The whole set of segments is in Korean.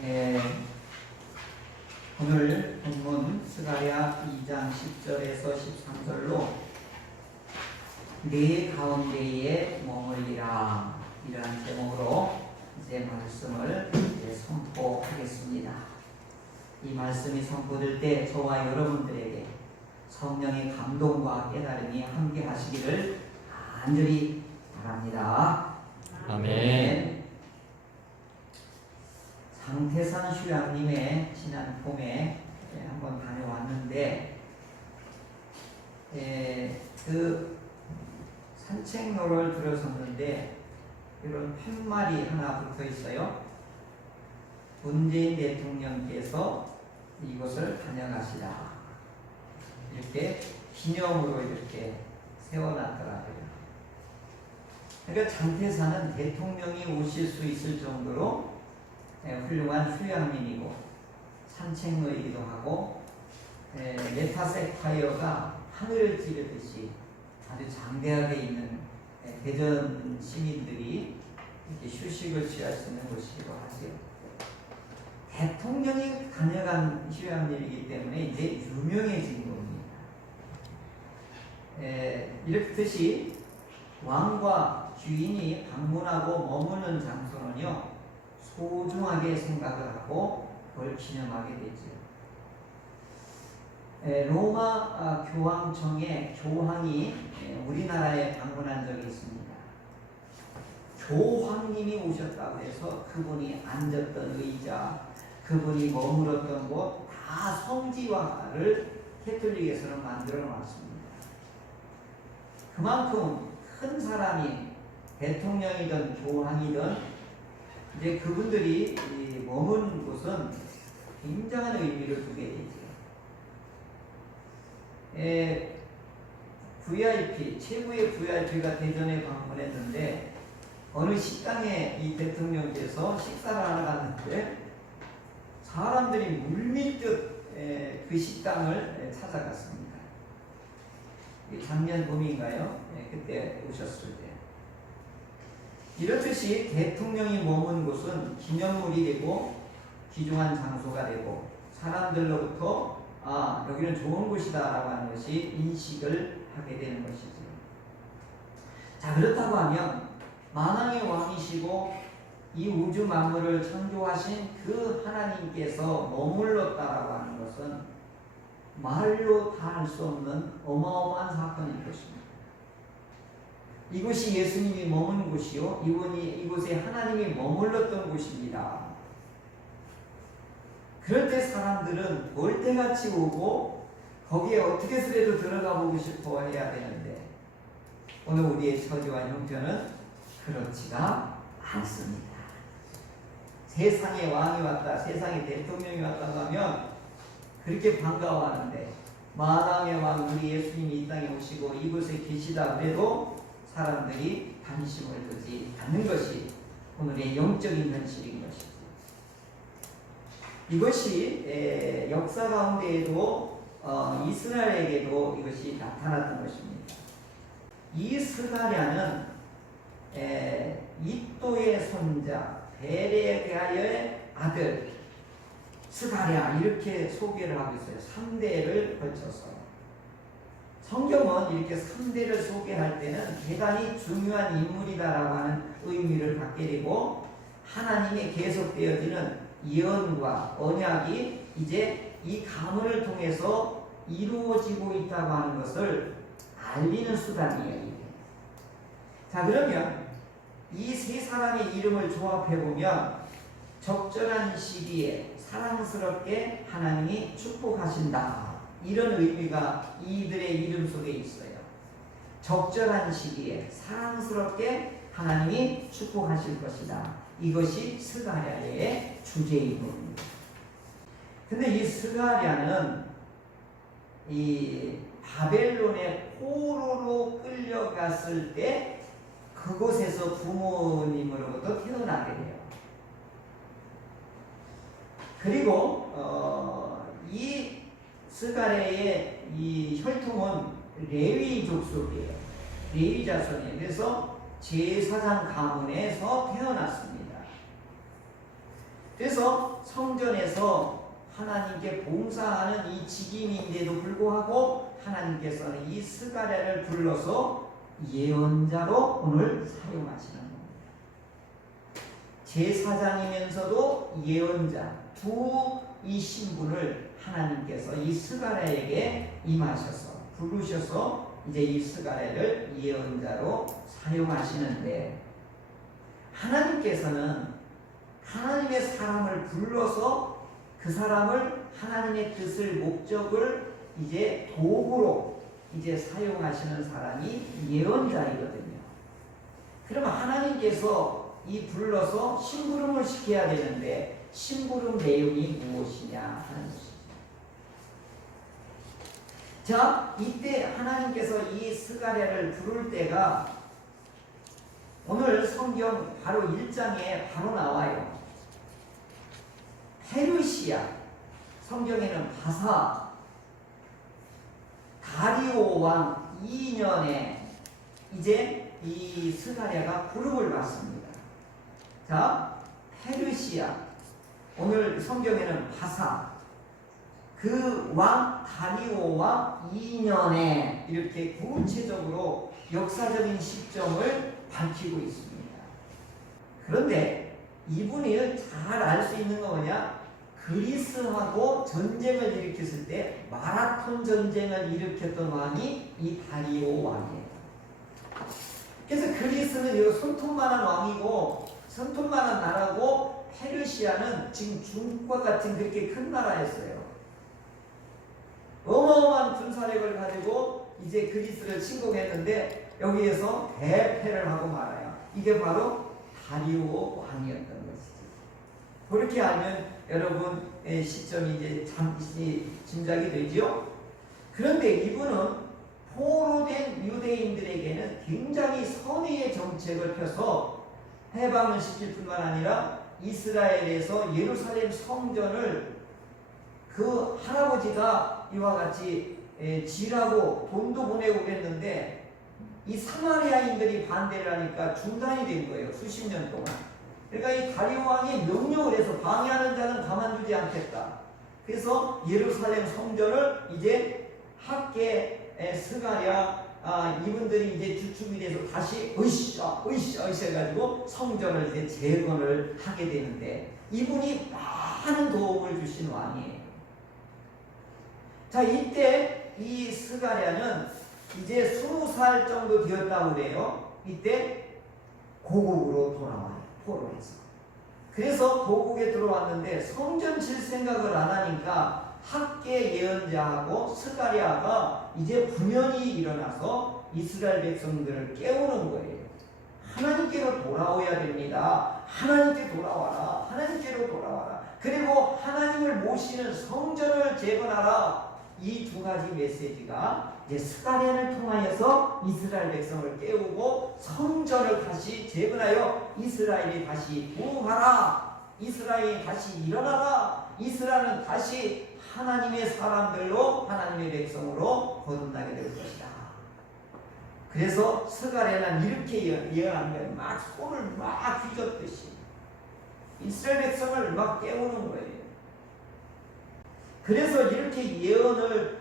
예, 오늘 본문 스가랴 2장 10절에서 13절로 네 가운데에 머물리라 이러한 제목으로 이제 말씀을 선포하겠습니다. 이 말씀이 선포될 때 저와 여러분들에게 성령의 감동과 깨달음이 함께 하시기를 간절히 바랍니다. 아멘. 장태산 휴양림에 지난 봄에 한번 다녀왔는데 그 산책로를 들어섰는데 이런 팻말이 하나 붙어 있어요. 문재인 대통령께서 이곳을 다녀가시라 이렇게 기념으로 이렇게 세워놨더라고요. 그러니까 장태산은 대통령이 오실 수 있을 정도로 훌륭한 휴양림이고 산책로이기도 하고 메타세콰이어가 하늘을 찌르듯이 아주 장대하게 있는 대전 시민들이 이렇게 휴식을 취할 수 있는 곳이기도 하죠. 대통령이 다녀간 휴양림이기 때문에 이제 유명해진 겁니다. 이렇듯이 왕과 주인이 방문하고 머무는 장소는요 소중하게 생각을 하고 그걸 기념하게 되죠. 로마 교황청의 교황이 우리나라에 방문한 적이 있습니다. 교황님이 오셨다고 해서 그분이 앉았던 의자, 그분이 머물렀던 곳 다 성지화를 캐톨릭에서는 만들어 놨습니다. 그만큼 큰 사람이 대통령이든 교황이든 이제 그분들이 머문 곳은 굉장한 의미를 두게 되죠. VIP, 최고의 VIP가 대전에 방문했는데 어느 식당에 이 대통령께서 식사를 하러 갔는데 사람들이 물밀듯 그 식당을 찾아갔습니다. 작년 봄인가요? 그때 오셨을 때. 이렇듯이 대통령이 머문 곳은 기념물이 되고 귀중한 장소가 되고 사람들로부터 여기는 좋은 곳이다 라고 하는 것이 인식을 하게 되는 것이죠. 자, 그렇다고 하면 만왕의 왕이시고 이 우주 만물을 창조하신 그 하나님께서 머물렀다라고 하는 것은 말로 다 할 수 없는 어마어마한 사건일 것입니다. 이곳이 예수님이 머문 곳이요 이곳에 하나님이 머물렀던 곳입니다. 그럴 때 사람들은 볼때같이 오고 거기에 어떻게 해서라도 들어가 보고 싶어 해야 되는데 오늘 우리의 처지와 형편은 그렇지가 않습니다. 세상에 왕이 왔다, 세상에 대통령이 왔다고 하면 그렇게 반가워하는데 만왕의 왕 우리 예수님이 이 땅에 오시고 이곳에 계시다 그래도 사람들이 관심을 두지 않는 것이 오늘의 영적인 현실인 것이죠. 이것이 역사 가운데에도 이스라엘에게도 이것이 나타났던 것입니다. 이 스가랴는 이또의 손자 베레가의 아들 스가랴 이렇게 소개를 하고 있어요. 3대를 걸쳐서. 성경은 이렇게 3대를 소개할 때는 대단히 중요한 인물이다라고 하는 의미를 갖게 되고 하나님의 계속되어지는 예언과 언약이 이제 이 가문을 통해서 이루어지고 있다고 하는 것을 알리는 수단이에요. 자, 그러면 이 세 사람의 이름을 조합해보면 적절한 시기에 사랑스럽게 하나님이 축복하신다 이런 의미가 이들의 이름 속에 있어요. 적절한 시기에 사랑스럽게 하나님이 축복하실 것이다. 이것이 스가랴의 주제인 겁니다. 근데 이 스가랴는 이 바벨론의 포로로 끌려갔을 때 그곳에서 부모님으로부터 태어나게 돼요. 그리고 이 스가랴의 이 혈통은 레위족 속이에요. 레위 자손이에요. 그래서 제사장 가문에서 태어났습니다. 그래서 성전에서 하나님께 봉사하는 이 직임인데도 불구하고 하나님께서는 이 스가랴를 불러서 예언자로 오늘 사용하시는 겁니다. 제사장이면서도 예언자 두 이 신분을 하나님께서 이 스가랴에게 임하셔서 부르셔서 이제 이 스가랴를 예언자로 사용하시는데, 하나님께서는 하나님의 사람을 불러서 그 사람을 하나님의 뜻을 목적을 이제 도구로 이제 사용하시는 사람이 예언자이거든요. 그러면 하나님께서 이 불러서 심부름을 시켜야 되는데 심부름 내용이 무엇이냐 하는 것이죠. 자, 이때 하나님께서 이 스가랴를 부를 때가 오늘 성경 바로 1장에 바로 나와요. 페르시아, 성경에는 바사, 다리오 왕 2년에 이제 이 스가랴가 부름을 받습니다. 자, 페르시아, 오늘 성경에는 바사, 그 왕 다리오 왕 2년에 이렇게 구체적으로 역사적인 시점을 밝히고 있습니다. 그런데 이분이 잘 알 수 있는 거 뭐냐? 그리스하고 전쟁을 일으켰을 때 마라톤 전쟁을 일으켰던 왕이 이 다리오 왕이에요. 그래서 그리스는 이 손톱만한 왕이고 손톱만한 나라고, 페르시아는 지금 중국과 같은 그렇게 큰 나라였어요. 어마어마한 군사력을 가지고 이제 그리스를 침공했는데 여기에서 대패를 하고 말아요. 이게 바로 다리오 왕이었던 것이죠. 그렇게 알면 여러분의 시점이 이제 잠시 짐작이 되죠. 그런데 이분은 포로된 유대인들에게는 굉장히 선의의 정책을 펴서 해방을 시킬 뿐만 아니라 이스라엘에서 예루살렘 성전을 그 할아버지가 이와 같이 지라고 돈도 보내고 그랬는데 이 사마리아인들이 반대를 하니까 중단이 된 거예요. 수십 년 동안. 그러니까 이 다리오 왕이 명령을 해서 방해하는 자는 가만두지 않겠다. 그래서 예루살렘 성전을 이제 학계 스가랴 이분들이 이제 주축이 돼서 다시 으쌰 해가지고 성전을 이제 재건을 하게 되는데, 이분이 많은 도움을 주신 왕이에요. 자, 이때 이 스가랴는 이제 20살 정도 되었다고 그래요. 이때 고국으로 돌아와요. 포로에서. 그래서 고국에 들어왔는데 성전 질 생각을 안 하니까 학계 예언자하고 스가랴가 이제 분연이 일어나서 이스라엘 백성들을 깨우는 거예요. 하나님께로 돌아오야 됩니다. 하나님께 돌아와라. 하나님께로 돌아와라. 그리고 하나님을 모시는 성전을 재건하라. 이 두 가지 메시지가 이제 스가랴를 통하여서 이스라엘 백성을 깨우고 성전을 다시 재건하여 이스라엘이 다시 부흥하라. 이스라엘이 다시 일어나라. 이스라엘은 다시 하나님의 사람들로, 하나님의 백성으로 거듭나게 될 것이다. 그래서 스가랴는 이렇게 예언한 거예요. 막 손을 막 휘젓듯이 이스라엘 백성을 막 깨우는 거예요. 그래서 이렇게 예언을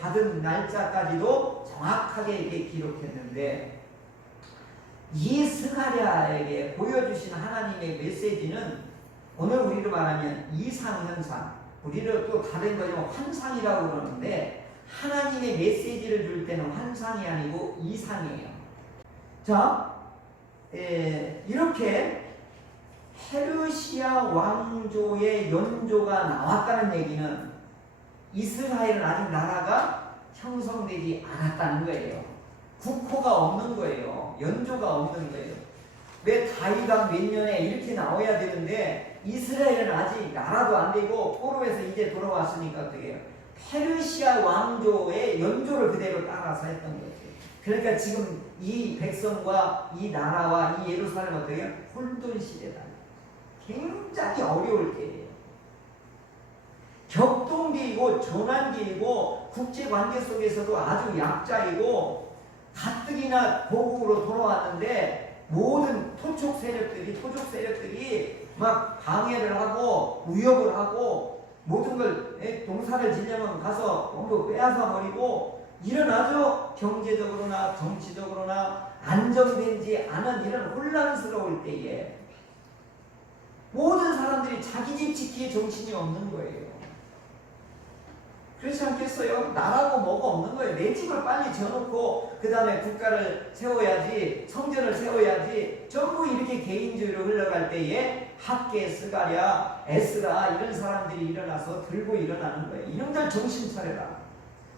받은 날짜까지도 정확하게 이렇게 기록했는데, 이 스가랴에게 보여주신 하나님의 메시지는 오늘 우리로 말하면 이상현상, 우리를 또 다른 거지만 환상이라고 그러는데, 하나님의 메시지를 줄 때는 환상이 아니고 이상이에요. 자, 이렇게 페르시아 왕조의 연조가 나왔다는 얘기는 이스라엘은 아직 나라가 형성되지 않았다는 거예요. 국호가 없는 거예요. 연조가 없는 거예요. 왜 다윗왕 몇 년에 이렇게 나와야 되는데 이스라엘은 아직 나라도 안 되고 포로에서 이제 돌아왔으니까 어떻게 해요? 페르시아 왕조의 연조를 그대로 따라서 했던 거죠. 그러니까 지금 이 백성과 이 나라와 이 예루살렘 어떻게 해요? 혼돈 시대다. 굉장히 어려울 때예요. 격동기이고 전환기이고 국제관계 속에서도 아주 약자이고 가뜩이나 고국으로 돌아왔는데 모든 토족 세력들이 막 방해를 하고 위협을 하고 모든 걸 동사를 지려면 가서 전부 빼앗아 버리고 이런 아주 경제적으로나 정치적으로나 안정되지 않은 이런 혼란스러울 때에 모든 사람들이 자기 집 지키기 정신이 없는 거예요. 그렇지 않겠어요? 나라고 뭐가 없는 거예요. 내 집을 빨리 지어놓고 그 다음에 국가를 세워야지, 성전을 세워야지. 전부 이렇게 개인주의로 흘러갈 때에 학계, 스가랴, 에스라 이런 사람들이 일어나서 들고 일어나는 거예요. 이놈들 정신 차려라.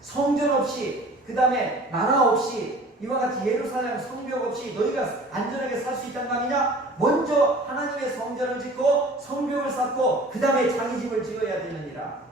성전 없이, 그 다음에 나라 없이, 이와 같이 예루살렘 성벽 없이 너희가 안전하게 살 수 있단 말이냐? 먼저 하나님의 성전을 짓고 성벽을 쌓고 그 다음에 자기 집을 지어야 되느니라.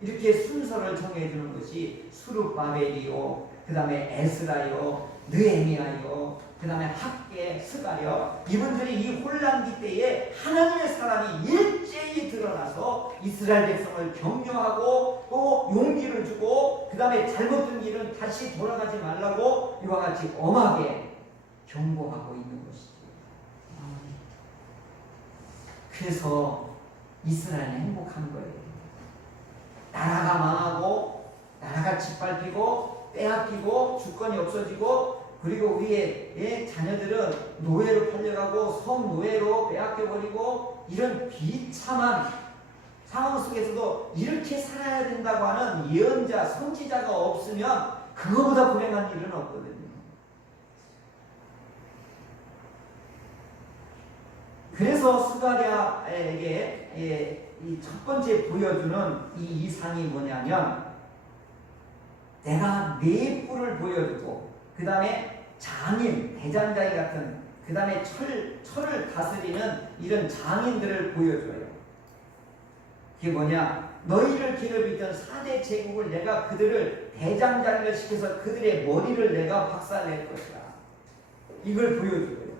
이렇게 순서를 정해주는 것이 수룹바벨이요, 그 다음에 에스라요, 느헤미야요, 그 다음에 학계, 스가랴. 이분들이 이 혼란기 때에 하나님의 사람이 일제히 드러나서 이스라엘 백성을 격려하고 또 용기를 주고 그 다음에 잘못된 일은 다시 돌아가지 말라고 이와 같이 엄하게 경고하고 있는 것이죠. 그래서 이스라엘은 행복한 거예요. 나라가 망하고 나라가 짓밟히고 빼앗기고 주권이 없어지고 그리고 우리의 자녀들은 노예로 팔려가고 성노예로 빼앗겨버리고 이런 비참한 상황 속에서도 이렇게 살아야 된다고 하는 예언자, 선지자가 없으면 그거보다 불행한 일은 없거든요. 그래서 스가랴에게 이 첫 번째 보여주는 이 이상이 뭐냐면 내가 네 뿔을 보여주고 그 다음에 장인, 대장장이 같은 그 다음에 철을 다스리는 이런 장인들을 보여줘요. 그게 뭐냐? 너희를 기업이던 4대 제국을 내가 그들을 대장장이를 시켜서 그들의 머리를 내가 박살낼 것이다. 이걸 보여줘요.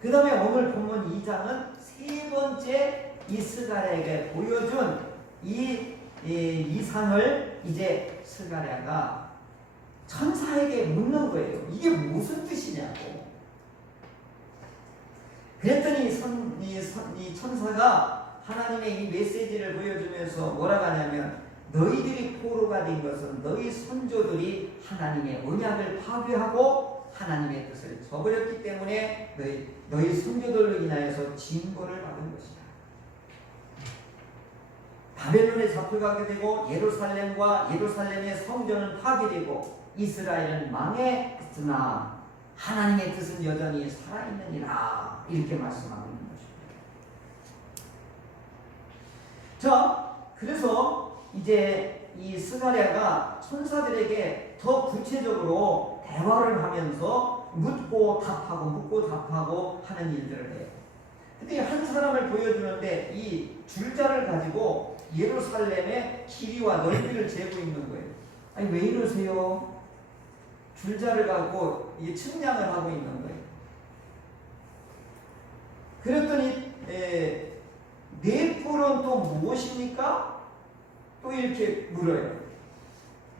그 다음에 오늘 본문 2장은 세 번째 스가랴에게 보여준 이 이상을 이제 스가랴가 천사에게 묻는 거예요. 이게 무슨 뜻이냐고. 그랬더니 이 천사가 하나님의 이 메시지를 보여주면서 뭐라고 하냐면 너희들이 포로가 된 것은 너희 선조들이 하나님의 언약을 파괴하고 하나님의 뜻을 저버렸기 때문에 너희 선조들로 인하여서 징벌을 받은 것이다. 바벨론에 잡혀가게 되고 예루살렘과 예루살렘의 성전은 파괴되고 이스라엘은 망했으나 하나님의 뜻은 여전히 살아있느니라. 이렇게 말씀하고 있는 것입니다. 자, 그래서 이제 이 스가랴가 천사들에게 더 구체적으로 대화를 하면서 묻고 답하고 하는 일들을 해요. 근데 한 사람을 보여주는데 이 줄자를 가지고 예루살렘의 길이와 넓이를 재고 있는 거예요. 아니 왜 이러세요? 줄자를 갖고 이게 측량을 하고 있는 거예요. 그랬더니 네 뿔은 또 무엇입니까? 또 이렇게 물어요.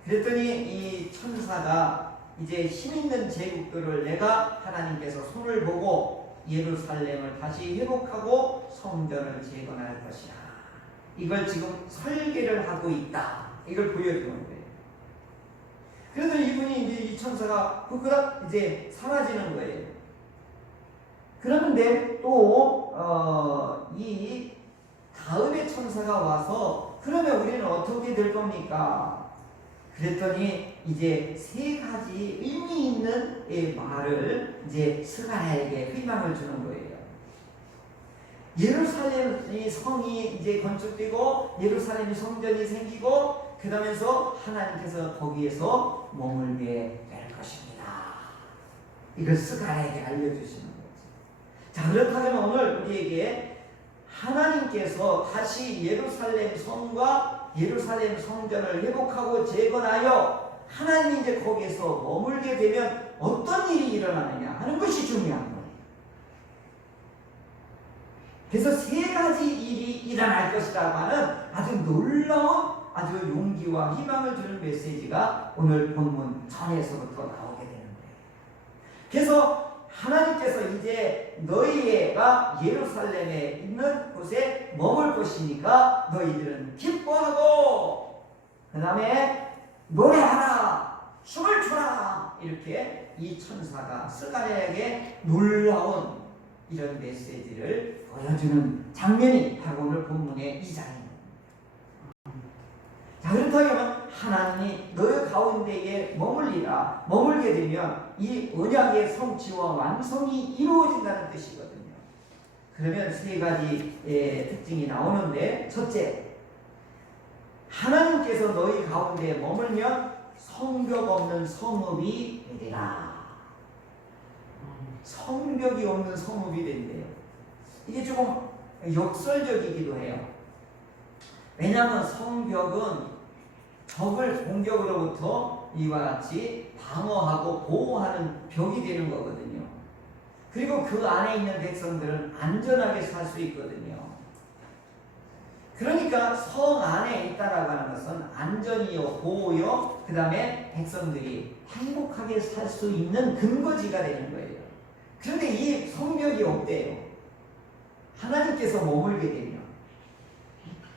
그랬더니 이 천사가 이제 힘있는 제국들을 내가 하나님께서 손을 보고 예루살렘을 다시 회복하고 성전을 재건할 것이다. 이걸 지금 설계를 하고 있다. 이걸 보여주는 거예요. 그래서 이분이 이제 이 천사가 그러다 이제 사라지는 거예요. 그런데 또 이 다음에 천사가 와서 그러면 우리는 어떻게 될 겁니까? 그랬더니 이제 세 가지 의미 있는 말을 이제 스가랴에게 희망을 주는 거예요. 예루살렘이 성이 이제 건축되고 예루살렘이 성전이 생기고 그러면서 하나님께서 거기에서 머물게 될 것입니다. 이걸 스가랴에게 알려주시는 거죠. 자, 그렇다면 오늘 우리에게 하나님께서 다시 예루살렘 성과 예루살렘 성전을 회복하고 재건하여 하나님이 이제 거기에서 머물게 되면 어떤 일이 일어나느냐 하는 것이 중요한 거예요. 그래서 세 가지 일이 일어날 것이라고 하는 아주 놀라운 아주 용기와 희망을 주는 메시지가 오늘 본문 전에서부터 나오게 되는 거예요. 그래서 하나님께서 이제 너희가 예루살렘에 있는 곳에 머물 것이니까 너희들은 기뻐하고 그 다음에 노래하라 춤을 춰라 이렇게 이 천사가 스가랴에게 놀라운 이런 메시지를 보여주는 장면이 바로 오늘 본문의 2장입니다. 자, 그렇다면 하나님이 너희 가운데에 머물게 되면 이 언약의 성취와 완성이 이루어진다는 뜻이거든요. 그러면 세 가지 특징이 나오는데, 첫째, 하나님께서 너희 가운데에 머물면 성벽 없는 성읍이 되리라. 성벽이 없는 성읍이 된대요. 이게 조금 역설적이기도 해요. 왜냐하면 성벽은 적을 공격으로부터 이와 같이 방어하고 보호하는 벽이 되는 거거든요. 그리고 그 안에 있는 백성들은 안전하게 살 수 있거든요. 그러니까 성 안에 있다라고 하는 것은 안전이요, 보호요, 그 다음에 백성들이 행복하게 살 수 있는 근거지가 되는 거예요. 그런데 이 성벽이 없대요. 하나님께서 머물게 되면.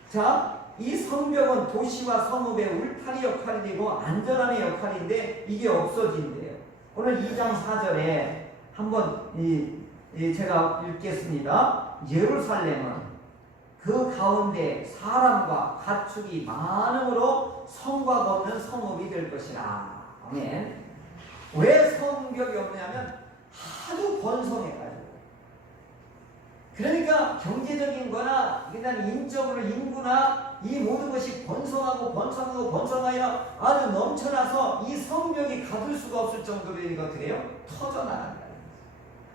자, 이 성벽은 도시와 성읍의 울타리 역할이 되고 안전함의 역할인데 이게 없어진대요. 오늘 2장 4절에 한번 제가 읽겠습니다. 예루살렘은 그 가운데 사람과 가축이 많음으로 성곽 없는 성읍이 될 것이라. 아멘. 왜 성벽이 없냐면 하도 번성해가지고. 그러니까 경제적인 거나 일단 인적으로 인구나 이 모든 것이 번성하여 아주 넘쳐나서 이 성벽이 가둘 수가 없을 정도로 이거 어떻게 해요? 터져나간다.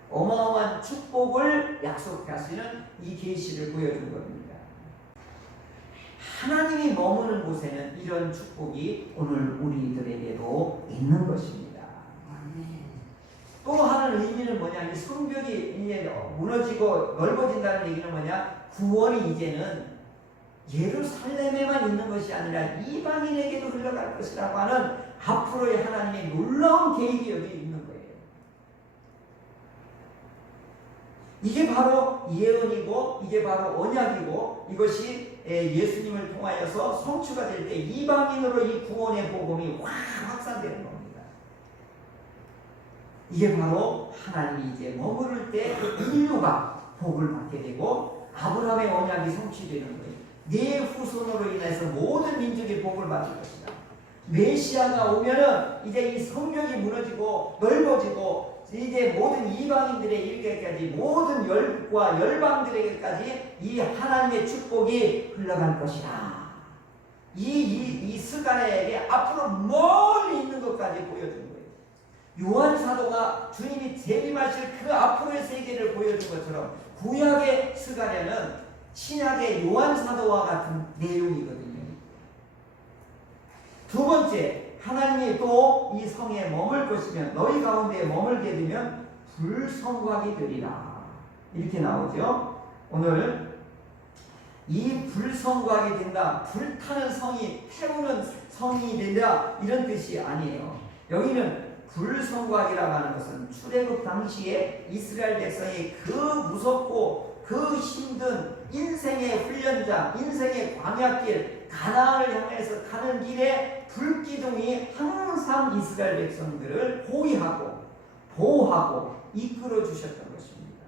어마어마한 축복을 약속하시는 이 계시를 보여준 겁니다. 하나님이 머무는 곳에는 이런 축복이 오늘 우리들에게도 있는 것입니다. 또 하는 의미는 뭐냐? 이 성벽이 이제 무너지고 넓어진다는 얘기는 뭐냐? 구원이 이제는 예루살렘에만 있는 것이 아니라 이방인에게도 흘러갈 것이라고 하는 앞으로의 하나님의 놀라운 계획이 여기 있는 거예요. 이게 바로 예언이고 이게 바로 언약이고 이것이 예수님을 통하여서 성취가 될 때 이방인으로 이 구원의 복음이 확산되는 겁니다. 이게 바로 하나님이 이제 머무를 때 인류가 복을 받게 되고 아브라함의 언약이 성취되는 거예요. 네 후손으로 인해서 모든 민족이 복을 받을 것이다. 메시아가 오면은 이제 이 성벽이 무너지고 넓어지고 이제 모든 이방인들의 일개까지 모든 열국과 열방들에게까지 이 하나님의 축복이 흘러갈 것이다. 이 스가랴에게 앞으로 멀리 있는 것까지 보여준 거예요. 요한 사도가 주님이 재림하실 그 앞으로의 세계를 보여준 것처럼 구약의 스가랴는 신약의 요한 사도와 같은 내용이거든요. 두 번째, 하나님이 또 이 성에 머물 것이면 너희 가운데 머물게 되면 불성곽이 되리라. 이렇게 나오죠. 오늘 이 불성곽이 된다, 불타는 성이 태우는 성이 된다 이런 뜻이 아니에요. 여기는 불성곽이라고 하는 것은 출애굽 당시에 이스라엘 백성이 그 무섭고 그 힘든 인생의 훈련장, 인생의 광야길, 가나안을 향해서 가는 길에 불기둥이 항상 이스라엘 백성들을 호위하고 보호하고 이끌어 주셨던 것입니다.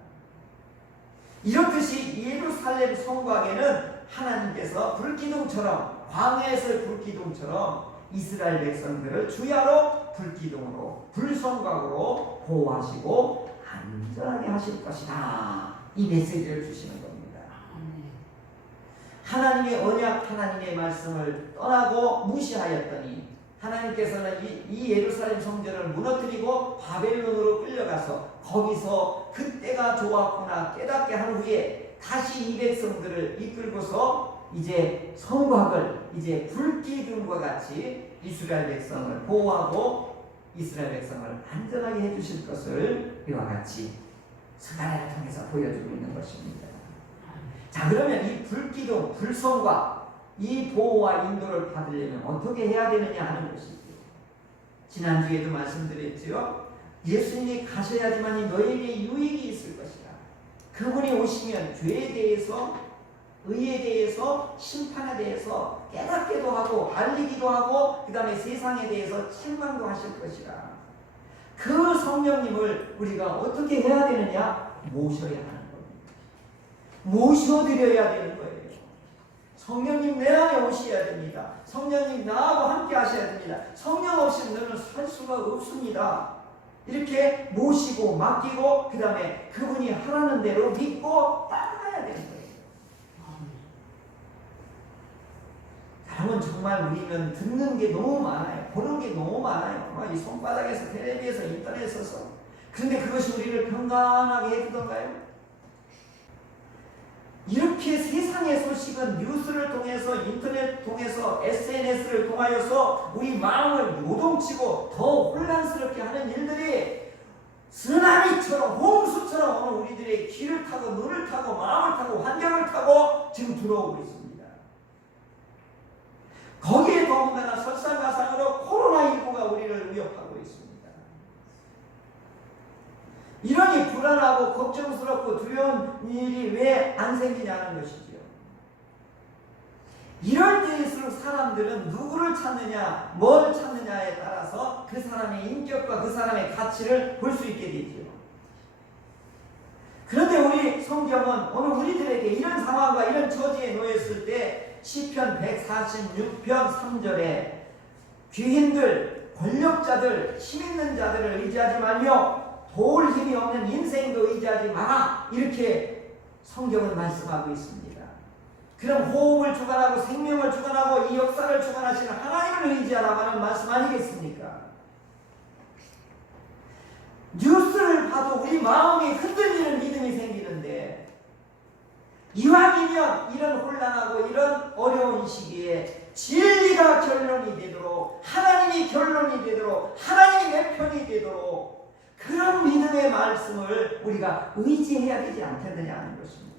이렇듯이 예루살렘 성곽에는 하나님께서 불기둥처럼 광야에서 불기둥처럼 이스라엘 백성들을 주야로 불기둥으로 불성곽으로 보호하시고 안전하게 하실 것이다. 이 메시지를 주시는 겁니다. 하나님의 언약, 하나님의 말씀을 떠나고 무시하였더니 하나님께서는 이 예루살렘 성전을 무너뜨리고 바벨론으로 끌려가서 거기서 그때가 좋았구나 깨닫게 한 후에 다시 이 백성들을 이끌고서 이제 성곽을 이제 불기둥과 같이 이스라엘 백성을 보호하고 이스라엘 백성을 안전하게 해주실 것을 이와 같이 스가랴를 통해서 보여주고 있는 것입니다. 자, 그러면 이 불기둥, 불성곽, 이 보호와 인도를 받으려면 어떻게 해야 되느냐 하는 것이죠. 지난주에도 말씀드렸죠. 예수님이 가셔야지만이 너에게 유익이 있을 것이다. 그분이 오시면 죄에 대해서, 의에 대해서, 심판에 대해서 깨닫기도 하고 알리기도 하고 그 다음에 세상에 대해서 책망도 하실 것이다. 그 성령님을 우리가 어떻게 해야 되느냐? 모셔야 하는 겁니다. 모셔드려야 되는 거예요. 성령님 내 안에 오셔야 됩니다. 성령님 나하고 함께 하셔야 됩니다. 성령 없이는 너는 살 수가 없습니다. 이렇게 모시고 맡기고 그 다음에 그분이 하라는 대로 믿고 따라가야 되는 거예요. 여러분 정말 우리는 듣는 게 너무 많아요. 보는 게 너무 많아요. 이 손바닥에서 텔레비에서 인터넷에서. 그런데 그것이 우리를 평안하게 해주던가요? 이렇게 세상의 소식은 뉴스를 통해서 인터넷 통해서 SNS를 통하여서 우리 마음을 요동치고 더 혼란스럽게 하는 일들이 쓰나미처럼 홍수처럼 오늘 우리들의 귀를 타고 눈을 타고 마음을 타고 환경을 타고 지금 들어오고 있습니다. 거기에 더군다나 설상가상으로 코로나19가 우리를 위협하고 있습니다. 이러니 불안하고 걱정스럽고 두려운 일이 왜 안 생기냐는 것이지요. 이럴 때일수록 사람들은 누구를 찾느냐, 뭘 찾느냐에 따라서 그 사람의 인격과 그 사람의 가치를 볼 수 있게 되지요. 그런데 우리 성경은 오늘 우리들에게 이런 상황과 이런 처지에 놓였을 때 시편 146편 3절에 귀인들, 권력자들, 힘있는 자들을 의지하지 말며 도울 힘이 없는 인생도 의지하지 마라. 이렇게 성경은 말씀하고 있습니다. 그럼 호흡을 주관하고 생명을 주관하고 이 역사를 주관하시는 하나님을 의지하라고 하는 말씀 아니겠습니까? 뉴스를 봐도 우리 마음이 흔들리는 믿음이 생기는데 이왕이면 이런 혼란하고 이런 어려운 시기에 진리가 결론이 되도록 하나님이 결론이 되도록 하나님이 내 편이 되도록 그런 믿음의 말씀을 우리가 의지해야 되지 않겠느냐 하는 것입니다.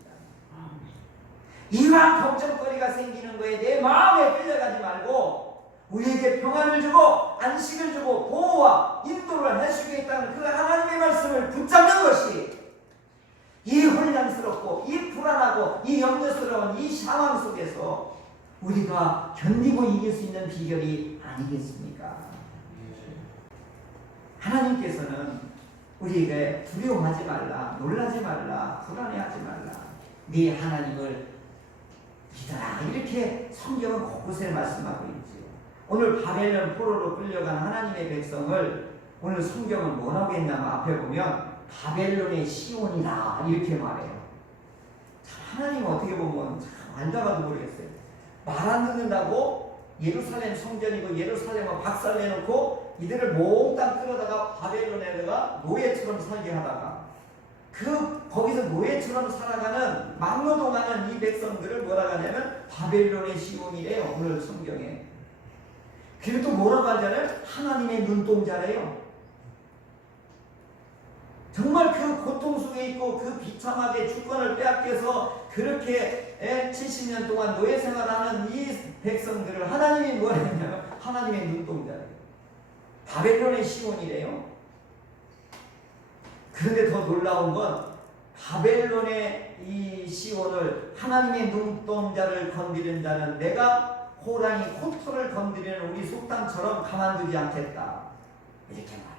이왕 걱정거리가 생기는 거에 내 마음에 끌려가지 말고 우리에게 평안을 주고 안식을 주고 보호와 인도를 해주겠다는 그 하나님의 말씀을 붙잡는 것이 이 혼란스럽고 이 불안하고 이 염려스러운 이 상황 속에서 우리가 견디고 이길 수 있는 비결이 아니겠습니까? 하나님께서는 우리에게 두려워하지 말라, 놀라지 말라, 불안해하지 말라, 네 하나님을 믿어라. 이렇게 성경은 곳곳에 말씀하고 있지요. 오늘 바벨론 포로로 끌려간 하나님의 백성을 오늘 성경은 뭐라고 했냐면 앞에 보면 바벨론의 시온이다 이렇게 말해요. 참 하나님은 어떻게 보면 참 알다가도 모르겠어요. 말 안 듣는다고 예루살렘 성전이고 예루살렘을 박살내놓고 이들을 몽땅 끌어다가 바벨론에다가 노예처럼 살게 하다가 거기서 노예처럼 살아가는 막노동하는 이 백성들을 뭐라고 하냐면 바벨론의 시온이래요. 오늘 성경에. 그리고 또 뭐라고 하잖아요? 하나님의 눈동자래요. 정말 그 고통 속에 있고 그 비참하게 주권을 빼앗겨서 그렇게 70년 동안 노예 생활하는 이 백성들을 하나님이 뭐라 했냐면 하나님의 눈동자래요. 바벨론의 시온이래요. 그런데 더 놀라운 건 바벨론의 이 시온을 하나님의 눈동자를 건드리는 자는 내가 호랑이 코털을 건드리는 우리 속담처럼 가만두지 않겠다. 이렇게 말해요.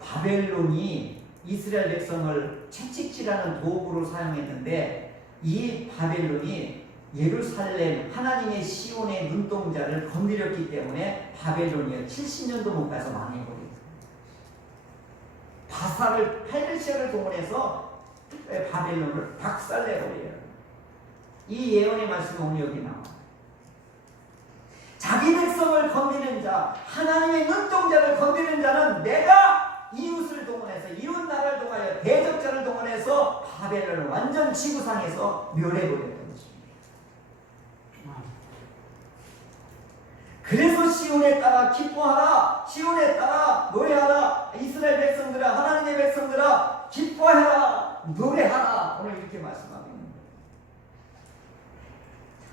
바벨론이 이스라엘 백성을 채찍질하는 도구로 사용했는데 이 바벨론이 예루살렘 하나님의 시온의 눈동자를 건드렸기 때문에 바벨론이 70년도 못 가서 망해버렸어요. 바사를 페르시아를 동원해서 바벨론을 박살내버려요. 이 예언의 말씀은 오늘 여기 나와요. 자기 백성을 건드리는 자, 하나님의 눈동자를 건드리는 자는 내가 이웃을 동원해서 이웃나라를 동하여 대적자를 동원해서 바벨론을 완전 지구상에서 멸해버렸던 것입니다. 그래서 시온에 따라 기뻐하라, 시온에 따라 노래하라, 이스라엘 백성들아, 하나님의 백성들아 기뻐해라, 노래하라. 오늘 이렇게 말씀하고 있는 거예요.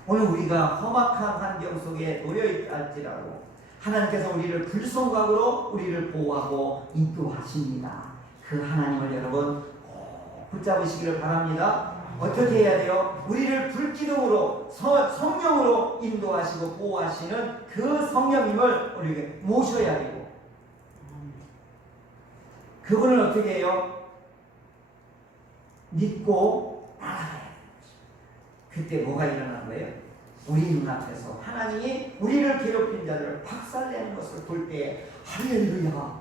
오늘 우리가 험악한 환경 속에 놓여있다 할지라도 하나님께서 우리를 불성각으로 우리를 보호하고 인도하십니다. 그 하나님을 여러분 꼭 붙잡으시기를 바랍니다. 어떻게 해야 돼요? 우리를 불기둥으로 성령으로 인도하시고 보호하시는 그 성령님을 우리에게 모셔야 되고, 그분을 어떻게 해요? 믿고 따라가야 되는 것입니다. 그때 뭐가 일어나는 거예요? 우리 눈앞에서 하나님이 우리를 괴롭힌 자들을 박살내는 것을 볼 때 할렐루야,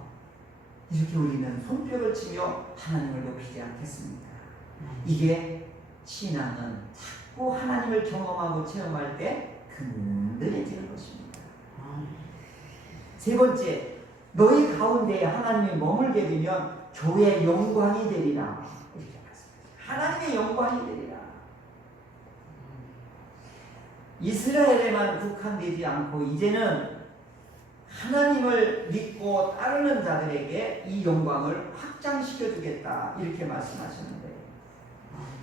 이렇게 우리는 손뼉을 치며 하나님을 높이지 않겠습니까? 이게 신앙은 자꾸 하나님을 경험하고 체험할 때 근들해지는 것입니다. 세 번째, 너희 가운데 하나님이 머물게 되면 교회의 영광이 되리라. 이렇게 말씀하십니다. 하나님의 영광이 되리라. 이스라엘에만 국한되지 않고 이제는 하나님을 믿고 따르는 자들에게 이 영광을 확장시켜 주겠다, 이렇게 말씀하시는데,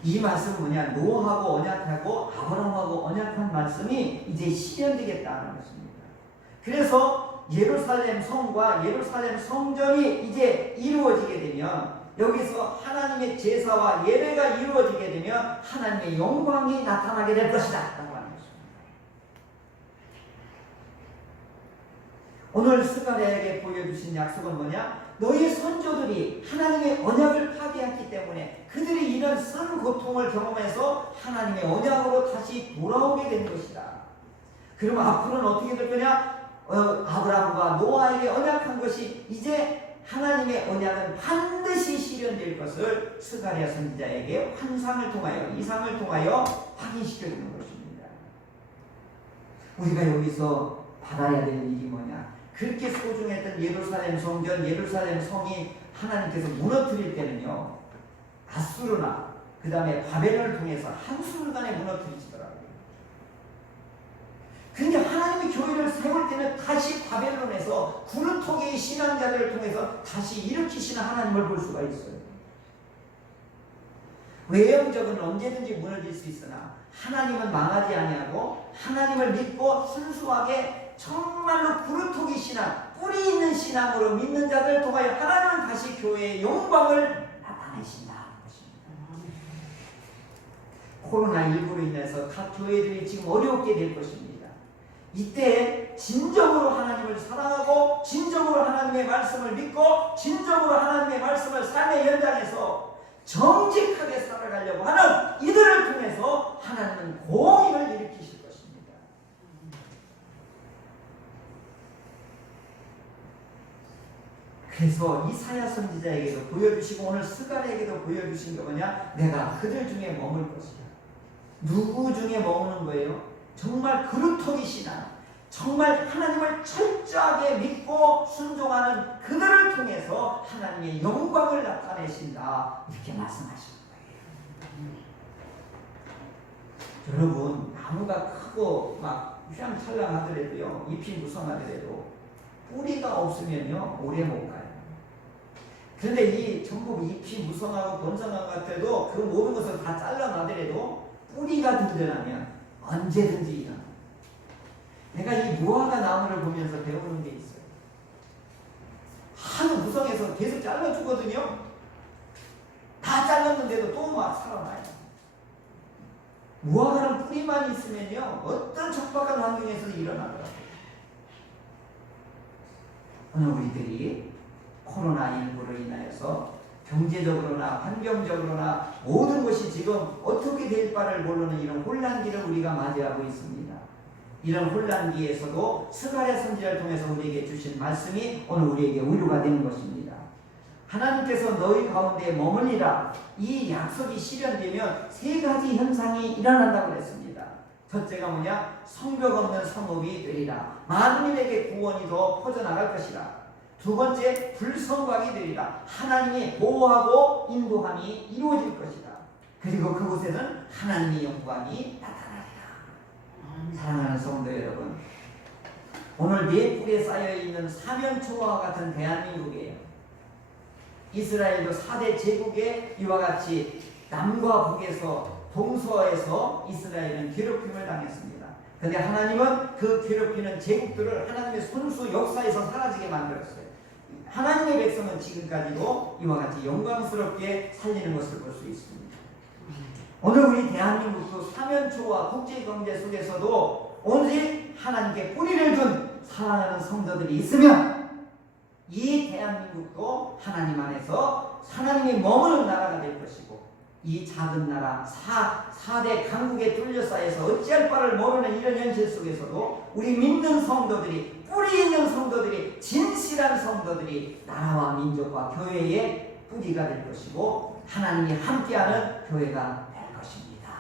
이 말씀은 뭐냐? 노아하고 언약하고 아브라함하고 언약한 말씀이 이제 실현되겠다는 것입니다. 그래서 예루살렘 성과 예루살렘 성전이 이제 이루어지게 되면, 여기서 하나님의 제사와 예배가 이루어지게 되면 하나님의 영광이 나타나게 될 것이다 라고 하는 것입니다. 오늘 스가랴에게 보여주신 약속은 뭐냐? 너희 선조들이 하나님의 언약을 파괴했기 때문에 그들이 이런 쓴 고통을 경험해서 하나님의 언약으로 다시 돌아오게 된 것이다. 그럼 앞으로는 어떻게 될 거냐? 아브라함과 노아에게 언약한 것이 이제 하나님의 언약은 반드시 실현될 것을 스가랴 선지자에게 환상을 통하여, 이상을 통하여 확인시켜 주는 것입니다. 우리가 여기서 받아야 될 일이 뭐냐? 그렇게 소중했던 예루살렘 성전, 예루살렘 성이 하나님께서 무너뜨릴 때는요, 아수르나 그 다음에 바벨론을 통해서 한순간에 무너뜨리시더라고요. 근데 하나님의 교회를 세울 때는 다시 바벨론에서 구르토기의 신앙자들을 통해서 다시 일으키시는 하나님을 볼 수가 있어요. 외형적은 언제든지 무너질 수 있으나 하나님은 망하지 아니하고, 하나님을 믿고 순수하게 정말로 구르토기 신앙, 뿌리 있는 신앙으로 믿는 자들을 통하여 하나님은 다시 교회의 영광을 나타내신다는 것입니다. 코로나19로 인해서 각 교회들이 지금 어렵게 될 것입니다. 이때 진정으로 하나님을 사랑하고 진정으로 하나님의 말씀을 믿고 진정으로 하나님의 말씀을 삶의 현장에서 정직하게 살아가려고 하는 이들을 통해서 하나님은 공의를 일으키실 것입니다. 그래서 이사야 선지자에게도 보여주시고 오늘 스가랴에게도 보여주신 게 뭐냐? 내가 그들 중에 머물 것이다. 누구 중에 머무는 거예요? 정말 그루터기 신앙, 정말 하나님을 철저하게 믿고 순종하는 그들을 통해서 하나님의 영광을 나타내신다, 이렇게 말씀하시는 거예요. 여러분, 나무가 크고 막 휘황찬란하더라도요, 잎이 무성하더라도 뿌리가 없으면요 오래 못 가요. 그런데 이 전부 잎이 무성하고 번성한 것 같아도 그 모든 것을 다 잘라놔더라도 뿌리가 든든하면 언제든지 일어나. 내가 이 무화과 나무를 보면서 배우는 게 있어요. 하도 무성해서 계속 잘라주거든요. 다 잘랐는데도 또 막 살아나요. 무화과는 뿌리만 있으면요 어떤 척박한 환경에서도 일어나더라고요. 오늘 우리들이 코로나19로 인하여서 경제적으로나 환경적으로나 모든 것이 지금 어떻게 될 바를 모르는 이런 혼란기를 우리가 맞이하고 있습니다. 이런 혼란기에서도 스가랴 선지자를 통해서 우리에게 주신 말씀이 오늘 우리에게 위로가 되는 것입니다. 하나님께서 너희 가운데 머물리라, 이 약속이 실현되면 세 가지 현상이 일어난다고 했습니다. 첫째가 뭐냐? 성벽 없는 성읍이 되리라. 만민에게 구원이 더 퍼져나갈 것이라. 두 번째, 불성곽이 되리라. 하나님이 보호하고 인도함이 이루어질 것이다. 그리고 그곳에는 하나님의 영광이 나타나리라. 사랑하는 성도 여러분, 오늘 네 뿔에 쌓여있는 사면초와 같은 대한민국이에요. 이스라엘도 4대 제국에 이와 같이 남과 북에서 동서에서 이스라엘은 괴롭힘을 당했습니다. 근데 하나님은 그 괴롭히는 제국들을 하나님의 손수 역사에서 사라지게 만들었어요. 하나님의 백성은 지금까지도 이와 같이 영광스럽게 살리는 것을 볼 수 있습니다. 오늘 우리 대한민국도 사면초와 국제경제 속에서도 오직 하나님께 뿌리를 둔 사랑하는 성도들이 있으면 이 대한민국도 하나님 안에서 하나님이 머무는 나라가 될 것이고, 이 작은 나라 4대 강국에 둘러싸여서 어찌할 바를 모르는 이런 현실 속에서도 우리 믿는 성도들이, 뿌리 있는 성도들이, 진실한 성도들이 나라와 민족과 교회의 뿌리가 될 것이고 하나님이 함께하는 교회가 될 것입니다.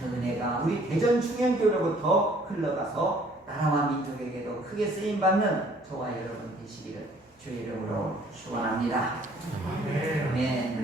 그 은혜가 우리 대전 충현교로부터 흘러가서 나라와 민족에게도 크게 쓰임받는 저와 여러분 되시기를 주의 이름으로 축원합니다. 아멘.